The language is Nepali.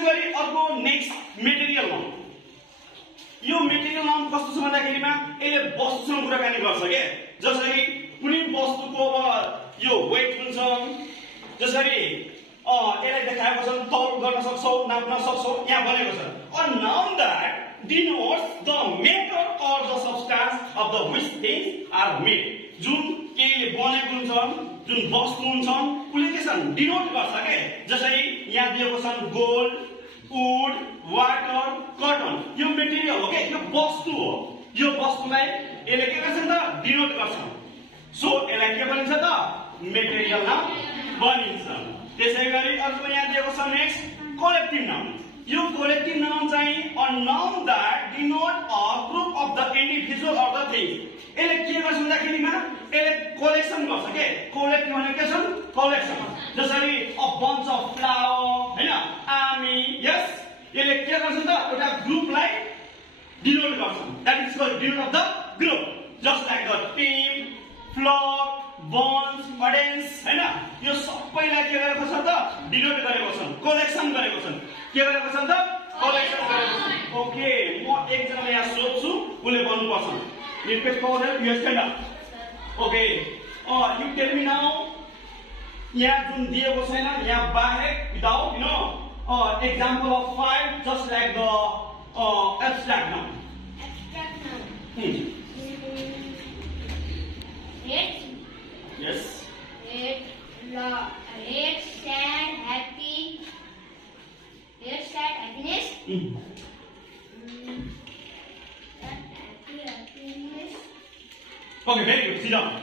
त्यसैगरी अर्को नेक्स्ट मेटेरियल नाउन। यो मेटेरियल नाउन कस्तो छ भन्दाखेरिमा यसले वस्तुसँग कुराकानी गर्छ के। जसरी कुनै वस्तुको अब यो वेट हुन्छ, जसरी यसलाई देखाएको छ तौल गर्न सक्छौ, नाप्न सक्छौ, यहाँ भनेको छ a noun that denotes the matter or the substance of the which things are made। जुन केले बनेको हुन्छ, जुन वस्तु हुन्छ उले के छन् डिनोट गर्छ के। जसरी यहाँ दिएको छ गोल्ड, वुड, वाटर, कटन, यो मेटेरियल हो के, यो वस्तु हो। यो वस्तुलाई यसले के गर्छ त डिनोट गर्छ। सो यसलाई के भनिन्छ त मेटेरियल नाउन भनिन्छ। त्यसैगरी अर्को यहाँ दिएको छ नेक्स्ट कलेक्टिभ नाउन। यो कलेक्टिभ नाउन चाहिँ a noun that denote a group of the individual or the thing। यसले के गर्छ भन्दाखेरिमा यसले कलेक्सन गर्छ के। कलेक्टिभ भनेको के छ कलेक्सन। जसरी a bunch of flower हैन, आर्मी, यस यसले के गर्छ त एउटा ग्रुपलाई डिनोट गर्छ। That is called denote of the group. Just like the team, flock, bunch, audience हैन, यो सबैलाई के गरेको छ त डिनोट गरेको छ, कलेक्सन गरेको छ। के गरेको छ त कलेक्सन गरेको छ। ओके, म एकजनालाई यहाँ सोध्छु, उले भन्नुपर्छ। Request for help, you stand up. Okay, you tell me now, यहाँ जुन दिएको छैन यहाँ बाहेक without you know example of 5 just like the abstract noun। Yes. Red, sad, happy. Red, sad, happiness. Okay, very good. Sit down.